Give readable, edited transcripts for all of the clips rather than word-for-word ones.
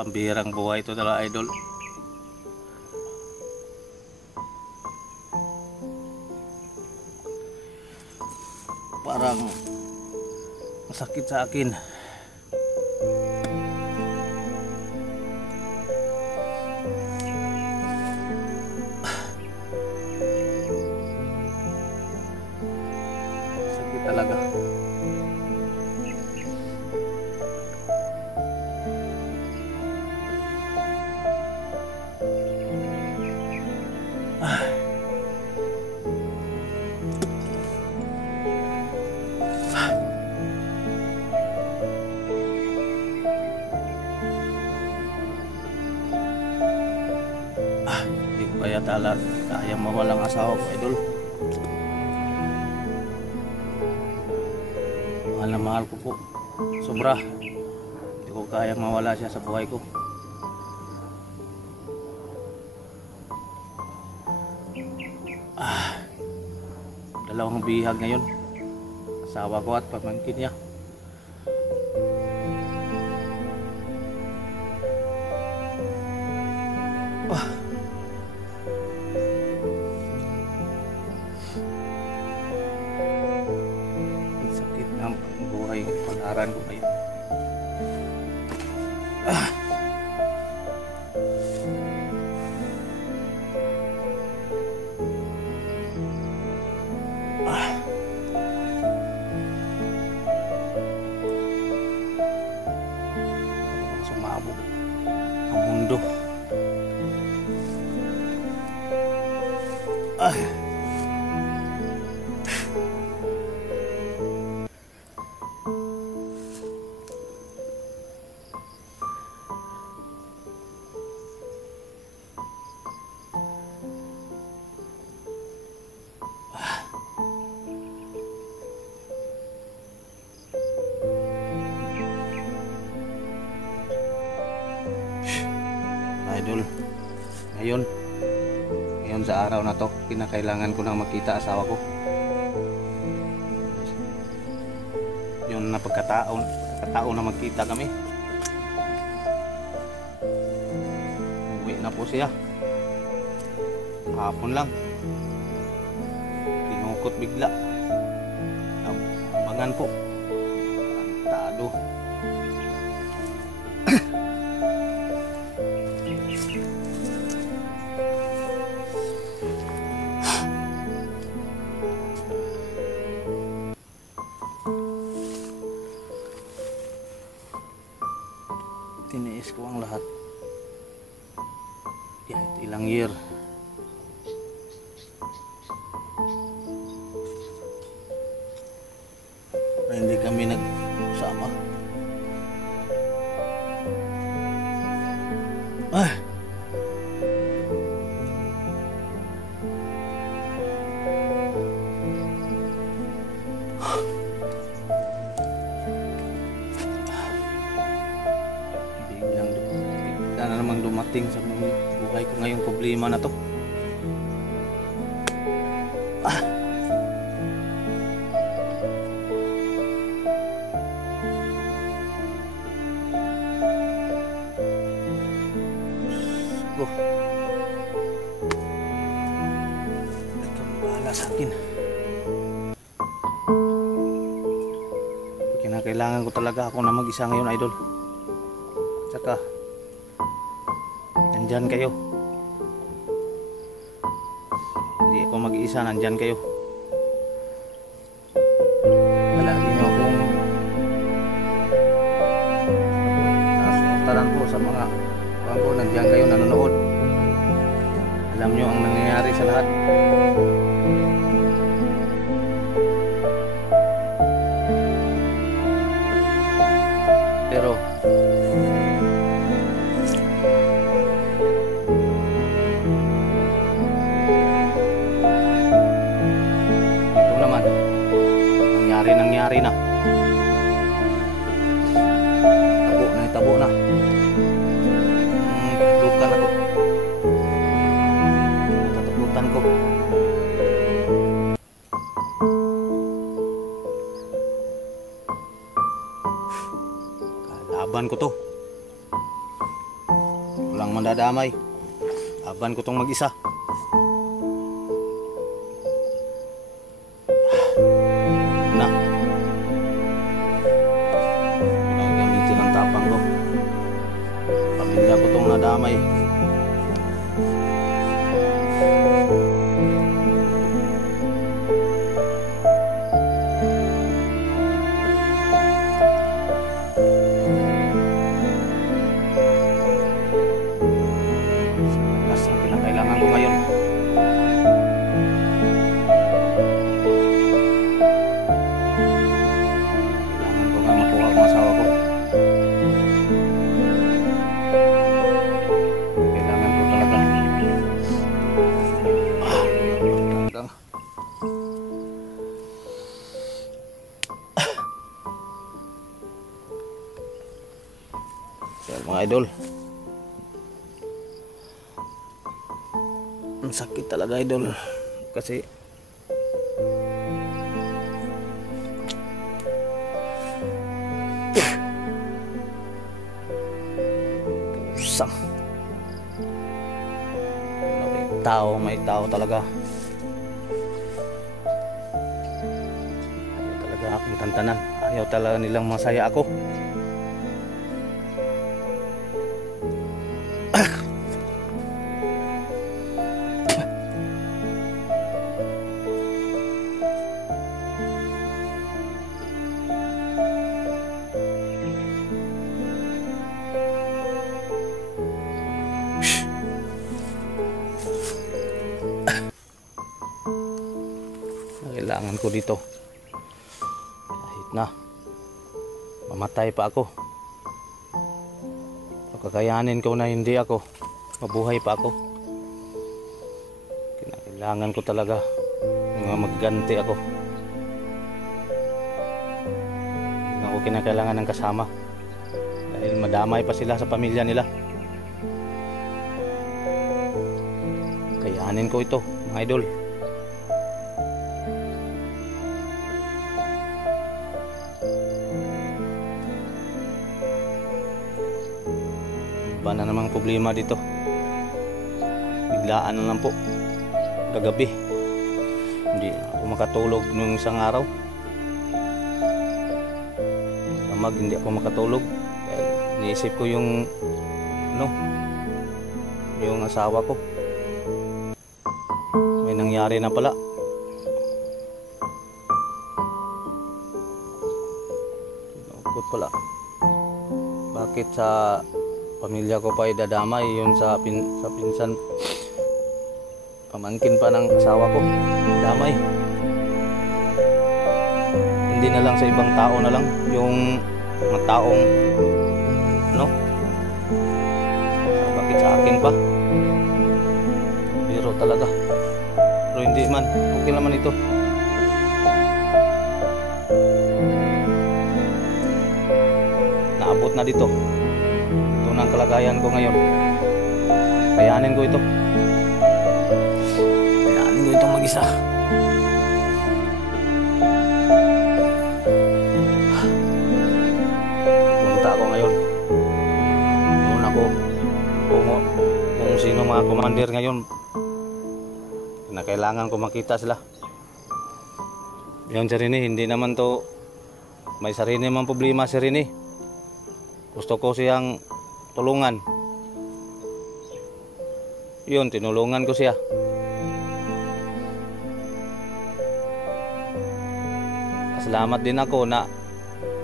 Pambihirang buhay ito talaga, idol. Parang masakit sa akin. Sakit talaga. Hindi ko kaya mawalang asawa ko, idol. Mahal na mahal ko po, sobra. Hindi ko kayang mawala siya sa buhay ko. Dalawang bihag ngayon, asawa ko at pamangkin niya. Sakit ng buhay, pag-aaral ko ngayon. Sumabog ang mundo. Idol, ngayon sa araw na to, kinakailangan ko nang makita asawa ko. Yun na pagkataon na magkita kami. Uwi na po siya. Hapon lang, kinukot bigla. Abangan po. Tado. Tiniis ko ang lahat. Ilang year. Na hindi kami nagsama. Bigla na namang dumating sa buhay ko ngayong problema na to. Ikaw bahala sa akin. Kinakailangan ko talaga ako na mag-isa ngayon, idol. Tsaka nandyan kayo. Hindi ako mag-iisa, nandyan kayo. Palagi nyo akong nasuportaran po sa mga bago, nandyan kayo nanonood. Alam nyo ang nangyayari sa lahat. Pero ito naman, nangyari na. Tabo na. Lukan ako. Natatakutan ko. Laban ko to. Walang mandadamay. Laban ko tong mag-isa. Na. Gamitin ang tapang ko. Pamilya ko tong nadamay. Mga idol, ang sakit talaga idol kasi pusang may tao talaga. Ayaw talaga akong tantanan, ayaw talaga nilang masaya ako. Kailangan ko dito kahit na mamatay pa ako, kakayanin ko na hindi ako mabuhay pa ako. Kailangan ko talaga magganti ako. Hindi ako kinakailangan ng kasama dahil madamay pa sila sa pamilya nila. Kayanin ko ito mga idol. Iba na namang problema dito. Biglaan na lang po. Kagabi hindi ako makatulog nung isang araw. Damag hindi ako makatulog dahil iniisip ko yung yung asawa ko. May nangyari na pala. Nakakot pala. Bakit sa pamilya ko pa idadamay yun sa pinsan, pamangkin pa ng asawa ko, damay. Hindi na lang sa ibang tao na lang, yung mga taong bakit sa akin pa? Biro talaga. Pero hindi man, okay naman ito. Naabot na dito. Ito na ang kalagayan ko ngayon. Kayanin ko ito. Kayanin ko itong mag-isa. Punta ako ngayon. Doon ako kung sino mga commander ngayon na kailangan ko makita sila. Yung si Rene, hindi naman to may sarili naman problema si Rene. Gusto ko siyang tulungan. Yun, tinulungan ko siya. Salamat din ako na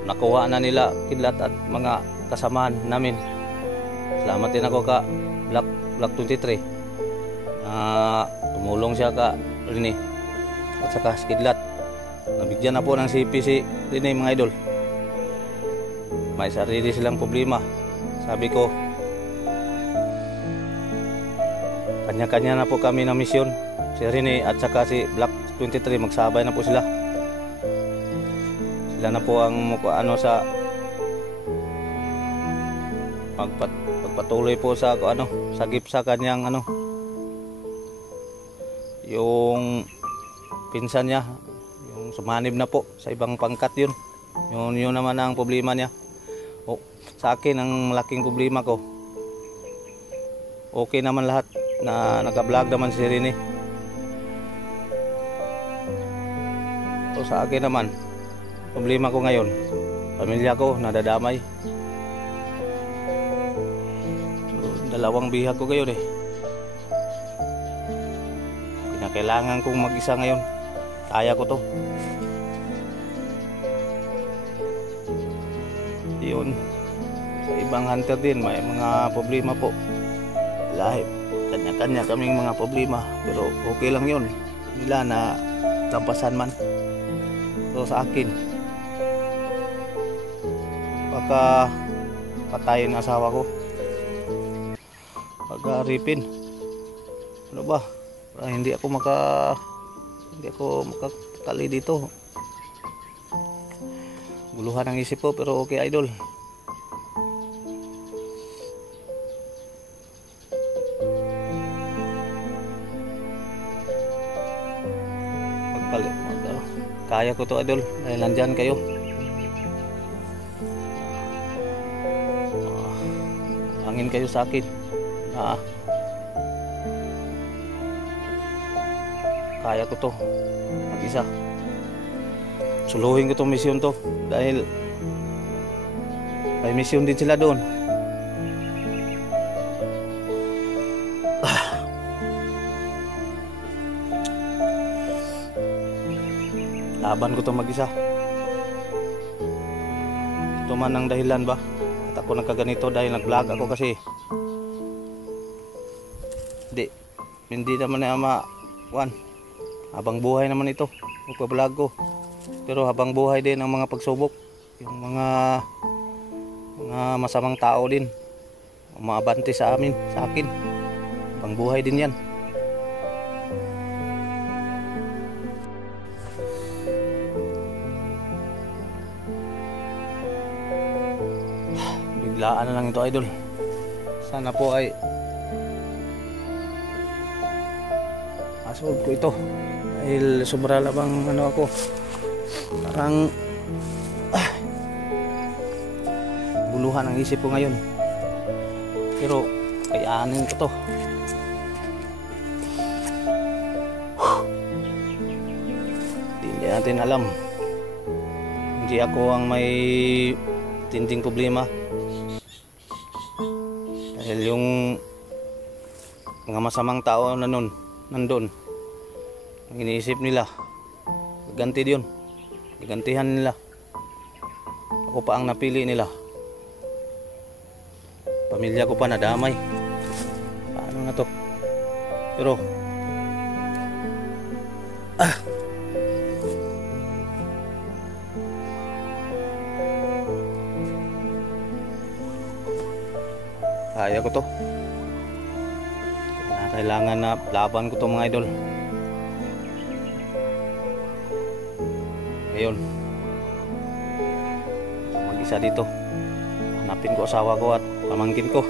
nakuha na nila Kidlat at mga kasamahan namin. Salamat din ako ka Black 23 na tumulong siya ka Rene at saka Kidlat. Nabigyan na po ng CP si Rene mga idol. May sarili silang problema. Sabi ko, kanya-kanya na po kami na misyon. Si Rene at saka si Black 23 magsabay na po sila. Sila na po ang sa pagpatuloy po sa sagip sa kanyang yung pinsan niya, yung sumanib na po sa ibang pangkat yun. Yun naman ang problema niya. Oh, sa akin ang malaking problema ko, okay naman lahat na naka-vlog naman si Rene. So sa akin naman, problema ko ngayon, pamilya ko nadadamay. So, dalawang bihag ko ngayon eh. Kinakailangan kong mag-isa ngayon. Kaya ko to. Yun. Sa ibang hunter din may mga problema po. Lahat kanya-kanya kaming mga problema, pero okay lang yun nila na tampasan man. So sa akin, baka patayin ang asawa ko, pag-ripin, ano ba, para hindi ako makakali dito. Guluhan ang isip ko, pero okay idol. Kaya ko to idol, dahil nandyan kayo. Hangin kayo sa akin na kaya ko to mag-isa. Suluhin ko tong misyon to dahil may misyon din sila doon. Laban ko to mag-isa. Ito man ang dahilan ba at ako nagkaganito, dahil nag-vlog ako kasi hindi naman na habang buhay naman ito magpa-vlog ko, pero habang buhay din ang mga pagsubok, yung mga masamang tao din umaabante sa akin, habang buhay din yan. Biglaan na lang ito idol. Sana po ay masolve ko ito, dahil sobra labang ako, parang buluhan ang isip ko ngayon, pero kayanin ko to. Hindi natin alam, hindi ako ang may tinding problema, dahil yung mga masamang tao na nandun, ang iniisip nila gagantihan nila. Ako pa ang napili nila, pamilya ko pa nadamay. Paano na to? Pero kaya ko to. Kailangan na laban ko to mga idol. Ngayon, mag-isa dito, hanapin ko asawa ko at pamangkin ko.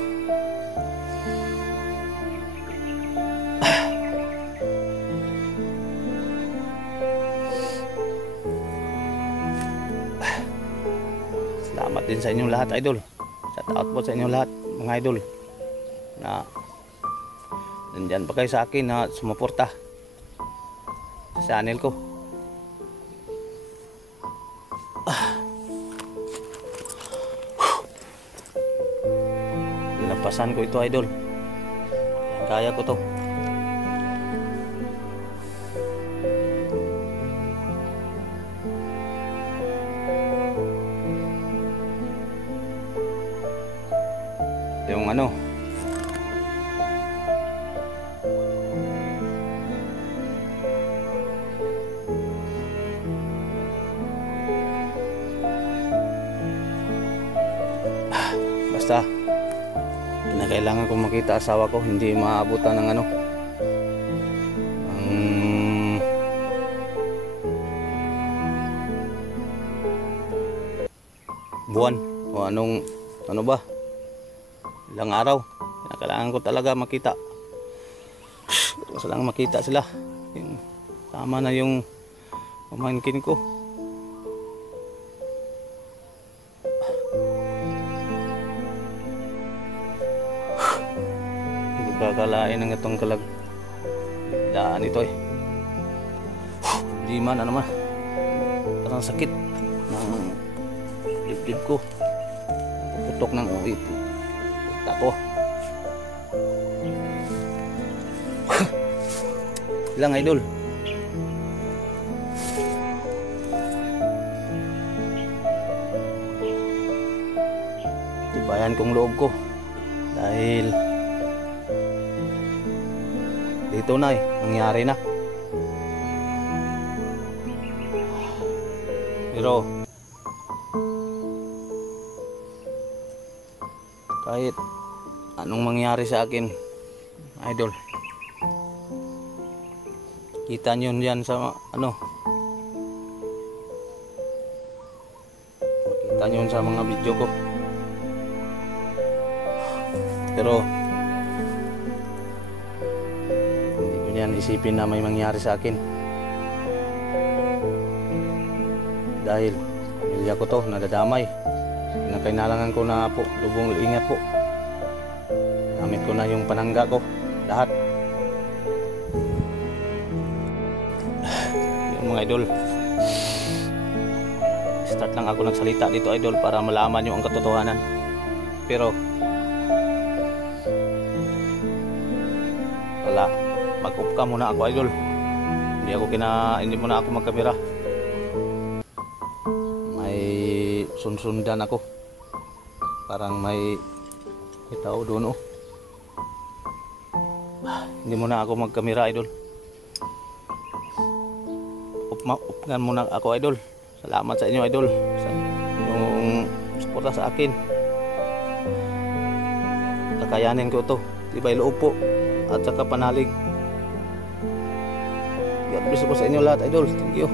Salamat din sa inyong lahat idol. Shout out po sa inyong lahat mga idol na nandyan pa kayo sa akin na sumuporta sa channel ko. Nilampasan ko ito idol, kaya ko to. Yung basta kinakailangan kong makita asawa ko, hindi maabutan ng buwan o ano ba, ilang araw. Kailangan ko talaga makita. Gusto lang makita sila. Tama na yung pamangkin ko. makalain ng itong daan ito eh. Di man ano man. Parang sakit ng dibdib ko. Putok ng ulit. Tako. Ilang idol. Tibayan kong loob ko. Dahil dito na eh, nangyari na. Pero kahit anong mangyari sa akin, idol, kita nyo yan sa ano, makita nyo sa mga video ko. Pero hindi ko yan isipin na may mangyari sa akin, dahil pamilya ko to nadadamay. Kinakailangan ko na po lubong ingat po. Gamit ko na yung panangga ko lahat. Yung mga idol, start lang ako nagsalita dito idol para malaman nyo ang katotohanan. Pero wala, mag-off ka muna ako idol. Hindi muna ako magkamera. May sunsundan ako. Parang may tao doon oh. Hindi muna ako magkamera idol. Upgan muna ako idol. Salamat sa inyo idol sa yung suporta sa akin. Kakayanin ko to. Tibay loob po at saka panalig. God bless po sa inyo lahat idol. Thank you.